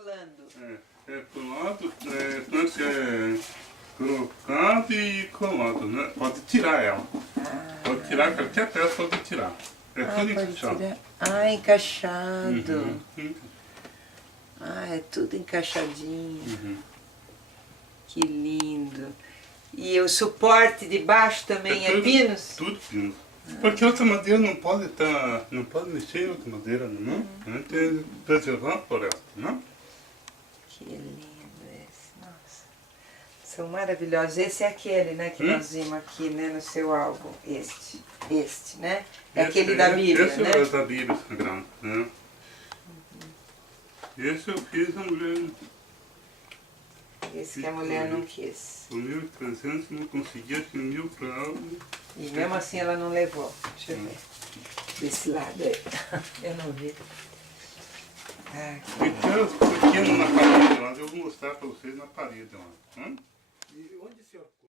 Rolando. Colado, tanto crocante e colado, né? Pode tirar ela. Pode tirar, qualquer peça pode tirar. É tudo encaixado. Tirar. Ah, encaixado. Uhum. É tudo encaixadinho. Uhum. Que lindo. E o suporte de baixo também é pinos? Tudo pinos. Porque outra madeira não pode não pode mexer em outra madeira, não? Tem que preservar a floresta, não? Que lindo esse, nossa. São maravilhosos. Esse é aquele, né, que nós vimos aqui, né, no seu álbum. Este, né? É aquele da Bíblia, esse né? é da Bíblia Sagrada, né? Esse eu fiz a mulher. Esse que a mulher não quis. Por 1.300 não conseguia, acho que 1.000 para ela. E mesmo assim ela não levou. Deixa eu ver. Desse lado aí. Eu não vi. E tem os pequenos na parede lá, eu vou mostrar para vocês na parede lá.